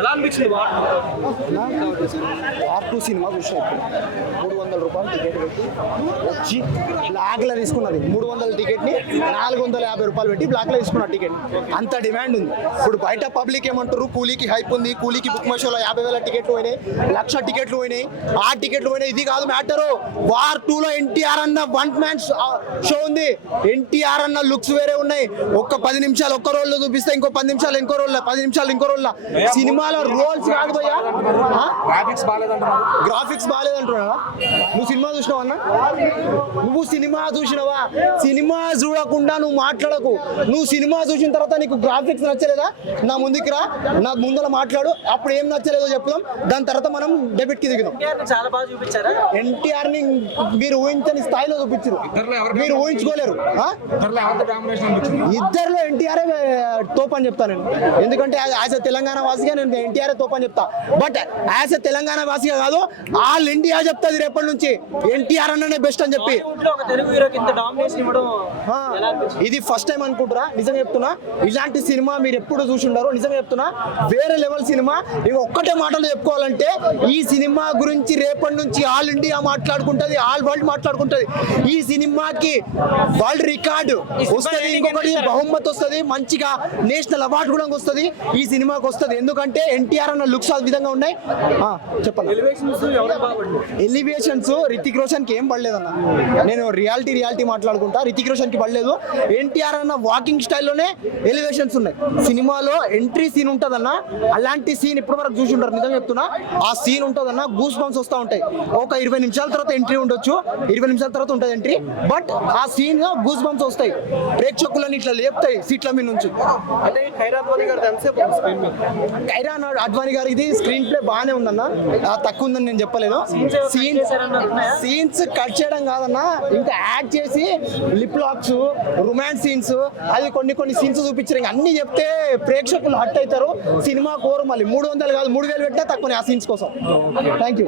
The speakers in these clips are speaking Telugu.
ఎలా అనిపించింది R2 సినిమా చూసిన ఇప్పుడు 300 రూపాయలు టికెట్ పెట్టి వచ్చి బ్లాక్లో తీసుకున్నది. 300 టికెట్ని 450 రూపాయలు పెట్టి బ్లాక్లో తీసుకున్న టికెట్. అంత డిమాండ్ ఉంది. ఇప్పుడు బయట పబ్లిక్ ఏమంటారు, కూలీకి హైప్ ఉంది, కూలీకి బుక్ మై షోలో 50,000 టికెట్లు పోయినాయి, 1,00,000 టికెట్లు పోయినాయి, ఆ టికెట్లు పోయినాయి. ఇది కాదు మ్యాటరు. వార్ 2లో ఎన్టీఆర్ అన్న వన్ మ్యాన్ షో ఉంది. ఎన్టీఆర్ అన్న లుక్స్ వేరే ఉన్నాయి. ఒక్క 10 నిమిషాలు ఒక్క రోల్లో చూపిస్తే ఇంకో 10 నిమిషాలు ఇంకో రోల్, 10 నిమిషాలు ఇంకో రోల్. సినిమాలో రోల్స్ కాదు భయ్యా, గ్రాఫిక్స్ బాగాలేదంటున్నా. నువ్వు సినిమా చూసినావా అన్న? నువ్వు సినిమా చూసినావా? సినిమా చూడకుండా నువ్వు మాట్లాడకు. నువ్వు సినిమా చూసిన తర్వాత నీకు గ్రాఫిక్స్ నచ్చలేదా, నా ముందుకు రా, నా ముందర మాట్లాడు. అప్పుడు ఏం నచ్చలేదో చెప్తాం, దాని తర్వాత మనం డెబిట్ కి దిగుదాం. చాలా బాగా చూపించారా ఎన్టీఆర్ ని మీరు ఊహించని స్థాయిలో చూపించారు, మీరు ఊహించుకోలేరు. ఇద్దరులో ఎన్టీఆర్ తోపు అని చెప్తాను నేను. ఎందుకంటే యాజ్ ఎ తెలంగాణ వాసిగా నేను ఎన్టీఆర్ తోపు అని చెప్తా. బట్ యాజ్ ఎ తెలంగాణ వాసిగా కాదు, ఆల్ ఇండియా చెప్తాది రేపటి నుంచి ఎన్టీఆర్ అన్ననే బెస్ట్ అని చెప్పి. ఇది ఫస్ట్ టైం అనుకుంటారా? నిజంగా చెప్తున్నా, ఇలాంటి సినిమా మీరు ఎప్పుడు చూసి ఉండరు. నిజంగా చెప్తున్నా, వేరే లెవెల్ సినిమా. ఇక ఒక్కటే మాటలు చెప్పుకోవాలంటే, ఈ సినిమా గురించి రేపటి నుంచి ఆల్ ఇండియా మాట్లాడుకుంటది, ఆల్ వరల్డ్ మాట్లాడుకుంటది. ఈ సినిమాకి వరల్డ్ రికార్డు వస్తుంది, ఇంకొకటి బహుమతి వస్తుంది, మంచిగా నేషనల్ అవార్డు కూడా వస్తుంది ఈ సినిమాకి వస్తుంది. ఎందుకంటే ఎన్టీఆర్ అన్న లుక్స్ ఆ విధంగా ఉన్నాయి. చెప్పండి. ఎలివేషన్స్ రితిక్ రోషన్ కి ఏం పడలేదన్న. నేను రియాలిటీ మాట్లాడుకుంటా. రితిక్ రోషన్ కి పడలేదు. ఎన్టీఆర్ అన్న వాకింగ్ స్టైల్లోనే ఎలివేషన్స్ ఉన్నాయి. సినిమాలో ఎంట్రీ సీన్ ఉంటుందన్న, అలాంటి సీన్ ఇప్పటి వరకు చూసి ఉంటారు. నిజంగా చెప్తున్నా, ఆ సీన్ ఉంటుందన్న, గూస్ బంప్స్ వస్తూ ఉంటాయి. ఒక 20 నిమిషాల తర్వాత ఎంట్రీ ఉండొచ్చు, 20 నిమిషాల తర్వాత ఉంటుంది ఎంట్రీ. బట్ ఆ సీన్ గూస్ బంప్స్ వస్తాయి, ప్రేక్షకులను ఇట్లా లేపుతాయి సీట్ల మీద నుంచి. ఖైరా అద్వానీ గారి ఇది స్క్రీన్ ప్లే బాగానే ఉందన్న, తక్కువ ఉందని నేను చెప్పలేదు. సీన్స్ కట్ చేయడం కాదన్న, ఇంకా యాడ్ చేసి లిప్ లాక్స్, రొమాన్స్ సీన్స్, అది కొన్ని సీన్స్ చూపించారు. అన్ని చెప్తే ప్రేక్షకులు హట్ అవుతారు. సినిమా కోరు మళ్ళీ 300 కాదు 3,000 పెట్టినా తక్కువ ఆ సీన్స్ కోసం. Thank you.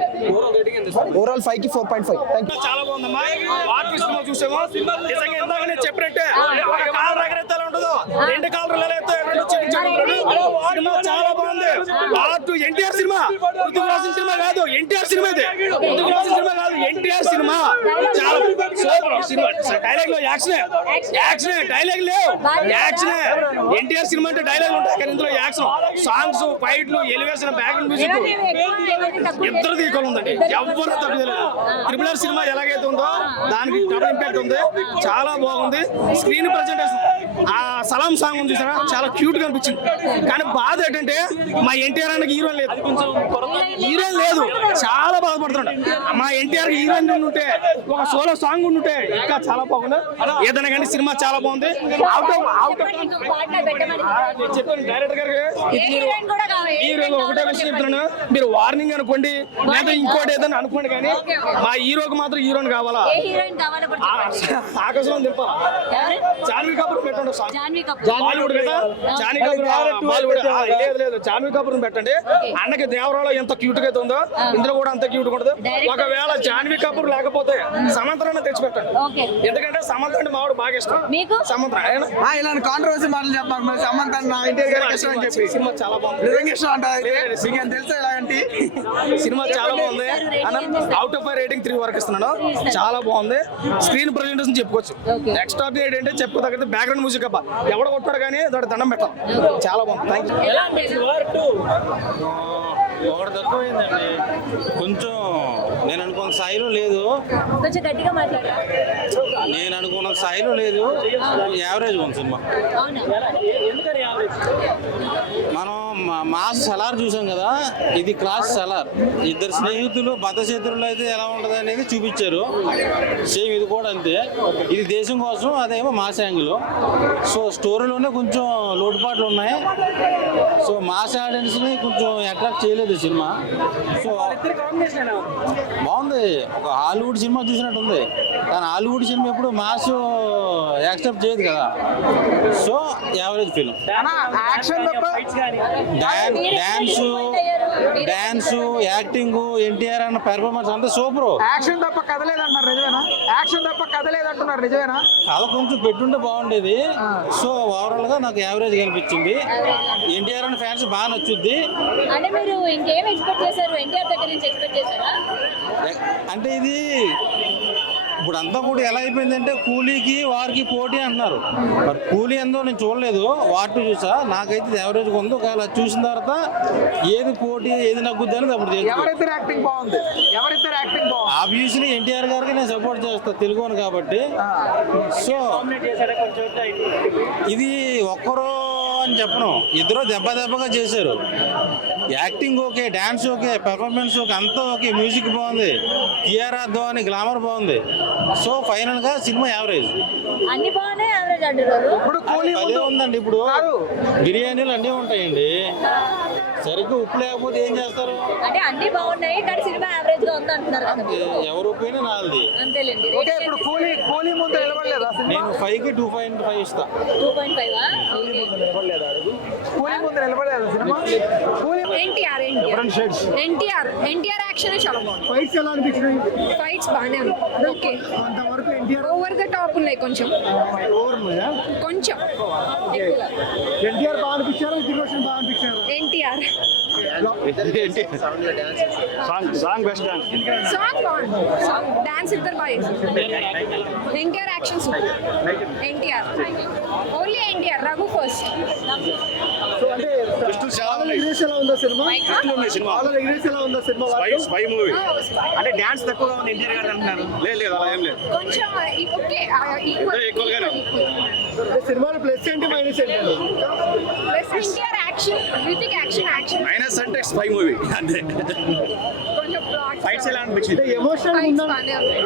ఓవరాల్ 5కి 4.5. Thank you. చాలా బాగుందమ్మా. సినిమా చూసాము. నిజంగా ఇందాక నేను చెప్పినట్టే రెండు కాలర్లు ఎలా ఎత్తాయో సినిమా చాలా బాగుంది. ఎన్టీఆర్ సినిమా, పృథ్వీ రాసిన సినిమా కాదు, ఎన్టీఆర్ సినిమా. ఇది పృథ్వీ రాసిన సినిమా కాదు, ఎన్టీఆర్ సినిమా. చాలా సూపర్ సినిమా. డైలాగ్ లో యాక్షన్ డైలాగ్ లేవు, యాక్షన్. ఎన్టీఆర్ సినిమా అంటే డైలాగ్ ఉంటాయి, కానీ ఇందులో యాక్షన్, సాంగ్స్, ఫైట్లు, ఎలివేషన్, బ్యాక్గ్రౌండ్ మ్యూజిక్ ఇద్దరు ఈక్వల్ ఉందండి. ఎవరు తగ్గలేదు. ట్రిపుల్ సినిమా ఎలాగైతే ఉందో దానికి డబుల్ ఇంపాక్ట్ ఉంది. చాలా బాగుంది. స్క్రీన్ ప్రెజెంటేషన్, ఆ సలాం సాంగ్ ఉంది చూసారా, చాలా క్యూట్ గా అనిపించింది. కానీ బాధ ఏంటంటే మా ఎన్టీఆర్ అన్నకి హీరోయిన్ లేదు. చాలా బాధపడుతున్నాడు. మా ఎన్టీఆర్ హీరోయిన్ ఉంటే, ఒక సోలో సాంగ్ ఉంటే ఇంకా చాలా బాగుంది. ఏదైనా కానీ సినిమా చాలా బాగుంది. చెప్పాను డైరెక్టర్ గారికి, ఒకటే విషయం చెప్తున్నాను, మీరు వార్నింగ్ అనుకోండి లేదా ఇంకోటి ఏదైనా అనుకోండి, కానీ మా హీరోకి మాత్రం హీరోయిన్ కావాలా. ఆకాశంలో దింపాలా. జాన్వీ కపూర్ పెట్టండి, బాలీవుడ్ కదా, జాన్వీ కపూర్ బాలీవుడ్. లేదు, జాన్వీ కపూర్ పెట్టండి. అన్నకి దేవరాలో ఎంత క్యూట్ గా ఉందో ఇందులో కూడా అంత క్యూట్ గా ఉండదు. ఒకవేళ జాన్వీ కపూర్ లేకపోతే సమంతరాన్ని తెచ్చిపెట్టండి. ఎందుకంటే సమంత అంటే మావాడు బాగా ఇష్టం. సమంత ఇలాంటి కాంట్రవర్సీ మాటలు చెప్పాలి. మరి సమంత ఇష్టం అని చెప్పి సినిమా చాలా బాగుంది. ఇష్టం అంటే తెలుసా ఇలాంటి సినిమా చాలా బాగుంది. అవుట్ ఆఫ్ రేటింగ్ 3 వరకు ఇస్తున్నాను. చాలా బాగుంది. స్క్రీన్ ప్రెజెంటేషన్ చెప్పుకోవచ్చు. ఎక్స్ట్రా ఏంటంటే చెప్పుకోదగ్గ బ్యాక్గ్రౌండ్ మ్యూజిక్ అబ్బా, ఎవడ కొట్టాడు కానీ దాని దండం పెట్టాలి. చాలా బాగుంది. ఒకటి తక్కువైందండి. కొంచెం నేను అనుకున్న స్థాయిలో లేదు. నేను అనుకున్న స్థాయిలో లేదు. యావరేజ్ ఉంది సినిమా. మనం మాస్ సలార్ చూసాం కదా, ఇది క్లాస్ సలార్. ఇద్దరు స్నేహితులు బద్ధశత్రువులు అయితే ఎలా ఉంటుంది అనేది చూపించారు. సేమ్ ఇది కూడా అంతే. ఇది దేశం కోసం, అదేమో మాస్ యాంగిల్. సో స్టోరీలోనే కొంచెం లోటుపాట్లు ఉన్నాయి. సో మాస్ ఆడియన్స్ని కొంచెం అట్రాక్ట్ చేయలేదు సినిమా. సో బాగుంది. ఒక హాలీవుడ్ సినిమా చూసినట్టుంది, కానీ హాలీవుడ్ సినిమా ఎప్పుడు మాస్ యాక్సెప్ట్ చేయదు కదా. So average film. Dance dance, acting, NTR అన్న పెర్ఫార్మెన్స్ అంతా సూపర్. యాక్షన్ తప్ప కథ లేదంటున్నారు నిజమేనా? యాక్షన్ తప్ప కథ లేదంటున్నారు నిజమేనా? కథ కొంచెం పెట్టుంటే బాగుండేది. సో ఓవరాల్ గా నాకు యావరేజ్ కనిపించింది. ఎన్టీఆర్ అన్న ఫ్యాన్స్ బాగా నచ్చుద్ది. అంటే మీరు ఇంకేం ఎక్స్పెక్ట్ చేశారు? ఎన్టీఆర్ దగ్గర నుంచి ఎక్స్పెక్ట్ చేశారా? అంటే ఇది ఇప్పుడు అంతా కూడా ఎలా అయిపోయిందంటే కూలీకి వారికి పోటీ అంటున్నారు. మరి కూలీ ఎందో నేను చూడలేదు, వాటి చూసా. నాకైతే యావరేజ్గా ఉంది. ఒకవేళ చూసిన తర్వాత ఏది పోటీ ఏది నగ్గుద్ది అనేది అప్పుడు తెలుస్తుంది. ఎవరిద్దరు యాక్టింగ్ బాగుంది? ఎవరిద్దరు యాక్టింగ్ బాగుంది? ఆబ్వియస్లీ ఎన్టీఆర్ గారికి నేను సపోర్ట్ చేస్తాను, తెలుగుని కాబట్టి. సో ఇది ఒక్కరో అని చెప్పను, ఇద్దరు దెబ్బగా చేశారు. Acting okay, dance okay, performance okay, అంతా ఓకే, మ్యూజిక్ బాగుంది, కియారా అద్వాని గ్లామర్ బాగుంది. సో ఫైనల్ గా సినిమా యావరేజ్. అన్ని బాగున్నాయి, యావరేజ్ అంటున్నారు. ఇప్పుడు కూలీ అదే ఉందండి. ఇప్పుడు బిర్యానీలు అన్నీ ఉంటాయండి, సరిగ్గా ఉప్పు లేకపోతే ఏం చేస్తారు? అంటే అన్ని బాగున్నాయి కానీ సినిమా యావరేజ్ గా ఉంది అంటున్నారు కదా మీరు. ఎవరు ఒప్పినా నాది. అంతేలేండి. ఓకే, ఇప్పుడు కూలీ ముందు నిలబడలేదా సినిమా? నేను 5కి 2.5 ఇస్తా. 2.5 కూలీ ముందు నిలబడలేదా సినిమా? కూలీ ఎన్టీఆర్ యాక్షన్ చాలా బాగుంది. ఫైట్స్ ఎలా అనిపించినాయి? ఫైట్స్ బాగానే ఉన్నాయి. ఓకే, అంతవరకు ఎన్టీఆర్ ఓవర్ ద టాప్ ఉన్నాయి కొంచెం ఓవర్ ఉన్నాయా? కొంచెం ఎన్టీఆర్ బాగా అనిపించారా, రితిక్ రోషన్ బాగా అనిపించారా? NTR song best dance. Song బాగుంది. సాంగ్ డాన్స్ ఇద్దరు బాగా చేశారు. NTR action super. NTR only NTR. Raghu first. So అంటే చాలా ఎగ్రేస్ ఎలా ఉందా సినిమా? చాలా ఎగ్రేస్ ఎలా ఉందా సినిమా? స్పై మూవీ అంటే డాన్స్ తక్కువగా ఉంది ఎన్టీఆర్ గారు అంటున్నారు. లేదు అలా ఏం లేదు, కొంచెం ఓకే ఈక్వల్గానే. సినిమాలో ప్లస్ ఏంటి మైనస్ ఏంటి? Plus NTR action, Hrithik action minus అంటే స్పై మూవీ అంతే. కొంచెం ఫైట్స్ ఎలా అనిపించింది? ఎమోషన్ ఫైట్స్ ఉందా? బాగానే ఉన్నాయి.